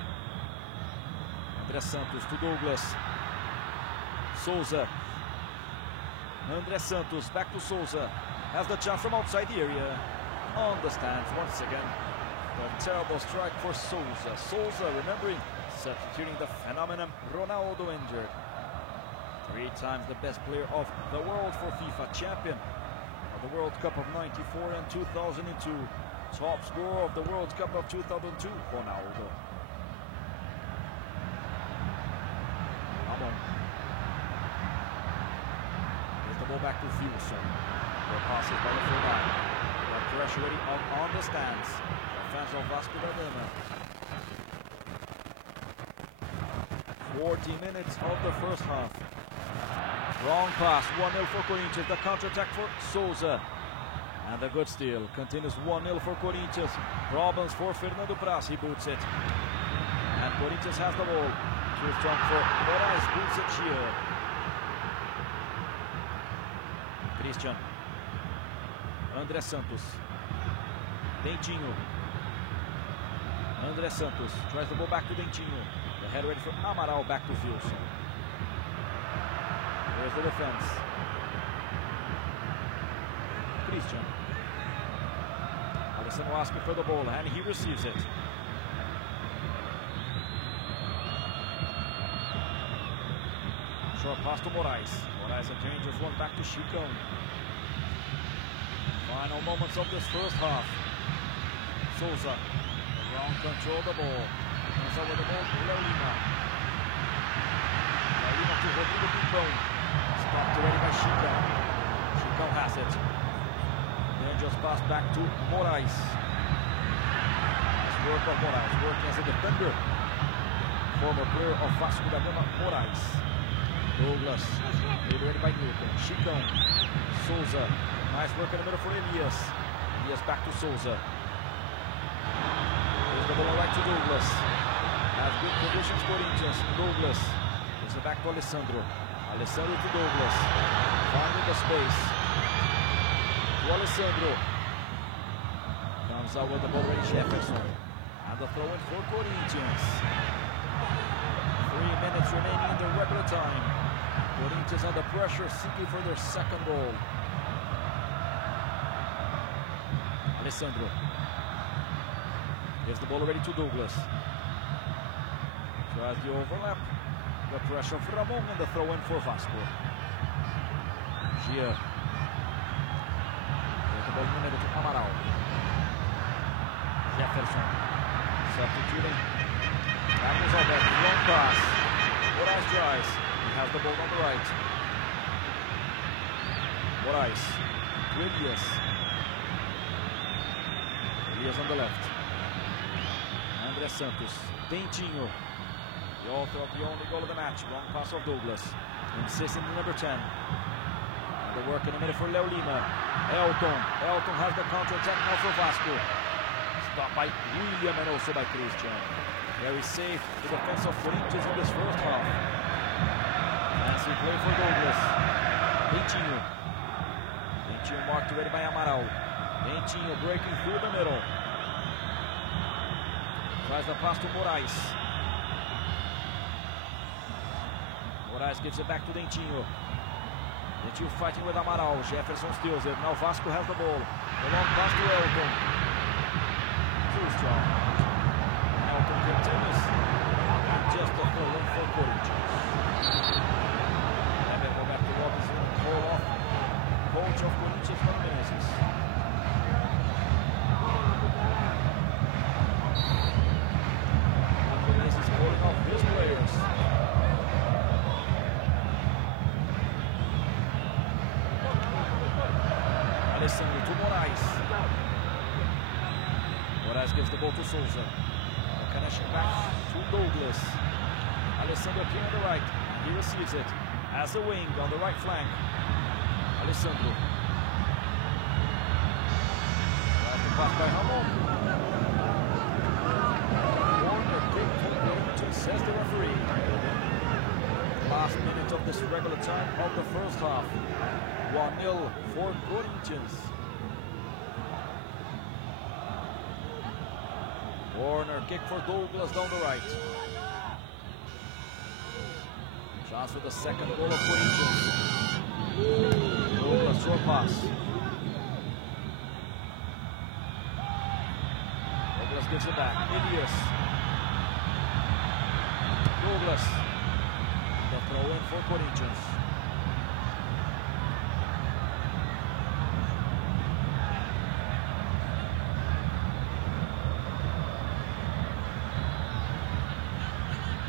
André Santos to Douglas. Souza. André Santos back to Souza. Has the chance from outside the area. On the stands once again. A terrible strike for Souza. Souza, remembering, substituting the phenomenon Ronaldo injured. 3 times the best player of the world for FIFA, champion of the World Cup of '94 and 2002. Top scorer of the World Cup of 2002, Ronaldo. Ramon. Here's the ball back to Wilson. The passes by the fullback. The pressure ready on the stands. Fans of Vasco da Gama. 40 minutes of the first half. Wrong pass, 1-0 for Corinthians. The counter-attack for Souza. And the good steal. Continues 1-0 for Corinthians. Problems for Fernando Praz. He boots it. And Corinthians has the ball. Too strong for Moraes. Boots it here. Christian. André Santos. Dentinho. André Santos tries the ball back to Dentinho. The head ready for Amaral, back to Wilson. There's the defense. Christian. Alessandro asking for the ball, and he receives it. Short pass to Moraes. Moraes a dangerous one back to Chicão. Final moments of this first half. Souza. Wrong control the ball. Comes over the ball. Léo Lima. Léo Lima to Rodrigo Pimpão. Stopped already by Chicão. Chicão has it. Then just pass back to Moraes. Nice work of Moraes. Working as a defender. Former player of Vasco da Gama, Moraes. Douglas. Made ready by Newton. Chicão. Souza. Nice work in the middle for Elias. Elias back to Souza. The ball right to Douglas. Has good conditions, Corinthians. Douglas. Gives it back to Alessandro. Alessandro to Douglas. Finding the space. To Alessandro. Comes out with the ball ready, Jefferson. And the throw in for Corinthians. 3 minutes remaining in the regular time. Corinthians under pressure, seeking for their second goal. Alessandro. Gives the ball ready to Douglas. Tries the overlap. The pressure of Ramon and the throw in for Vasco. Gia. Gives the ball in the middle to Amaral. Jefferson. Substituting. Carlos Alberto. Long pass. Moraes tries. He has the ball on the right. Moraes. To Elias. Elias on the left. André Santos, Dentinho, the author of the only goal of the match. Wrong pass of Douglas, insisting on number 10. And the work in the middle for Léo Lima. Elton has the counter-attack now for Vasco. Stopped by William and also by Christian. Very safe, the defense of Corinthians in this first half. Fancy play for Douglas. Dentinho. Dentinho marked ready by Amaral. Dentinho breaking through the middle. Tries the pass to Moraes. Moraes gives it back to Dentinho. Dentinho fighting with Amaral. Jefferson steals it. Now Vasco has the ball. The long pass to Elton. Too strong. Elton continues. And just a throw in for Corinthians. Then Roberto Robinson call off. Coach of Corinthians for Menezes. Calling off his players. Alessandro to Moraes. Moraes gives the ball to Souza. The connection back to Douglas. Alessandro clear on the right. He receives it as a wing on the right flank. Alessandro. Tries to pass by Ramon. Says the referee. last minute of this regular time of the first half. 1-0 for Corinthians. Corner kick for Douglas down the right. Chance for the second goal of Corinthians. Douglas short pass. Douglas gives it back. Elias. Douglas. The throw in for Corinthians.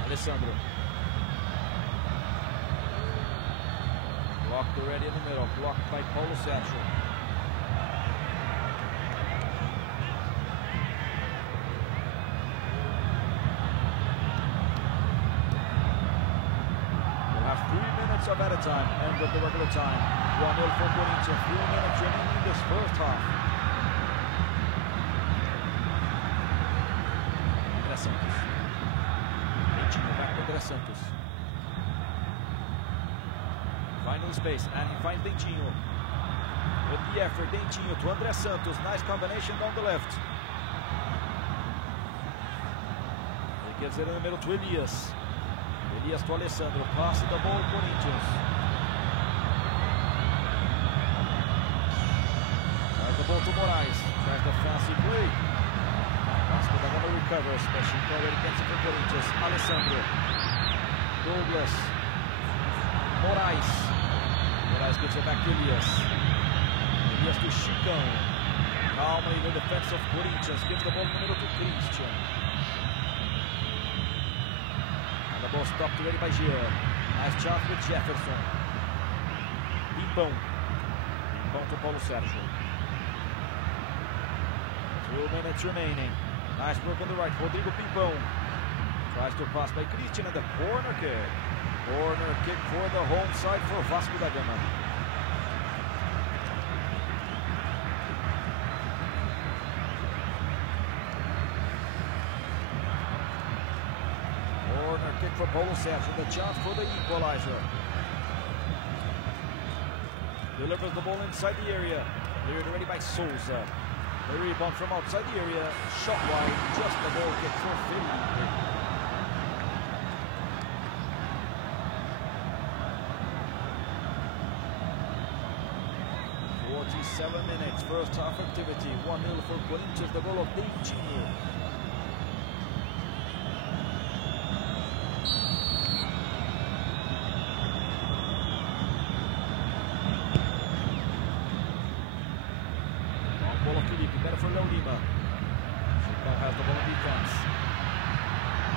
Alessandro. Blocked already in the middle. Blocked by Paulo Sérgio. We'll have 3 minutes of added time. End of the regular time. 1-0 for Corinthians. 3 minutes remaining in this first half. André Santos. Back to André Santos. Final space, and he finds Dentinho. With the effort, Dentinho to André Santos. Nice combination down the left. He gives it in the middle to Elias. Elias to Alessandro. Passing the ball, Corinthians. Tries the ball to Moraes. Tries the fancy play. Vasco da Gama recovers, but she already gets it for Corinthians. Alessandro. Douglas. Moraes. Moraes gives it back to Elias. Elias to Chicão. Calma in the defense of Corinthians. Gives the ball in the middle to Christian. And the ball stopped already by Jean. Nice chance with Jefferson. Pimpão. Pimpão to Paulo Sérgio. 2 minutes remaining. Nice work on the right. Rodrigo Pimpão. Tries to pass by Christian and the corner kick. Corner kick for the home side for Vasco da Gama. Corner kick for Paulo Sérgio. The chance for the equalizer. Delivers the ball inside the area. Cleared already by Souza. The rebound from outside the area. Shot wide. Just the ball kick for Felipe. 47 minutes, first half activity. 1-0 for Corinthians, the goal of Dentinho. Long ball of Felipe, better for Léo Lima. Chicão has the ball on defense.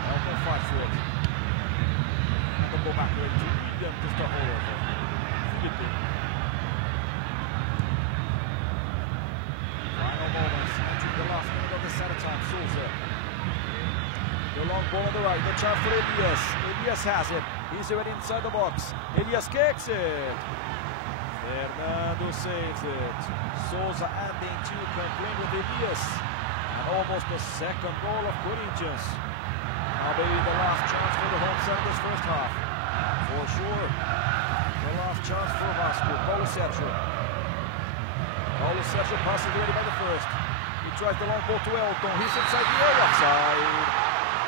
Elton fight for it. And the ball back to William to start all over. Felipe. The last minute of the center time, Souza. The long ball on the right, the chance for Elias. Elias has it. He's already inside the box. Elias kicks it. Fernando saves it. Souza and Dentinho complain with Elias. And almost the second goal of Corinthians. Now maybe the last chance for the home side this first half. For sure. The last chance for Vasco. Paulo Sérgio. Paulo Sérgio passes already by the first. He tries the long ball to Elton. He's inside the area. Offside.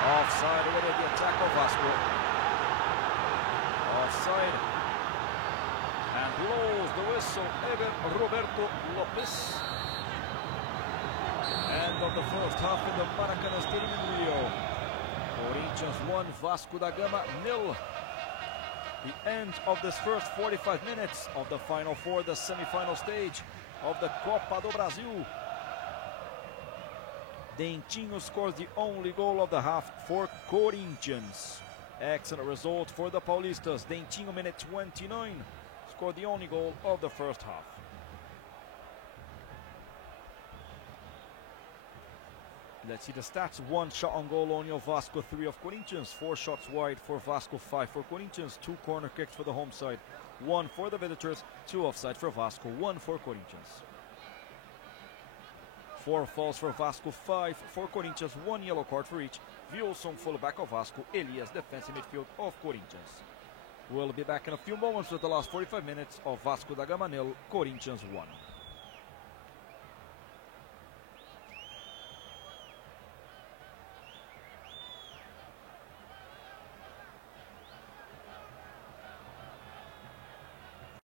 Offside already at the attack of Vasco. Offside. And blows the whistle. Ever Roberto Lopes. End of the first half in the Maracanã Stadium in Rio. Corinthians 1, Vasco da Gama 0. The end of this first 45 minutes of the Final Four, the semi-final stage of the Copa do Brasil. Dentinho scores the only goal of the half for Corinthians. Excellent result for the Paulistas. Dentinho, minute 29, scored the only goal of the first half. Let's see the stats. 1 shot on goal only of Vasco, 3 of Corinthians. 4 shots wide for Vasco, 5 for Corinthians. 2 corner kicks for the home side. 1 for the visitors, 2 offside for Vasco, 1 for Corinthians. 4 fouls for Vasco, 5 for Corinthians, 1 yellow card for each. Wilson, fullback of Vasco. Elias, defensive midfield of Corinthians. We'll be back in a few moments with the last 45 minutes of Vasco da Gama nil, Corinthians 1.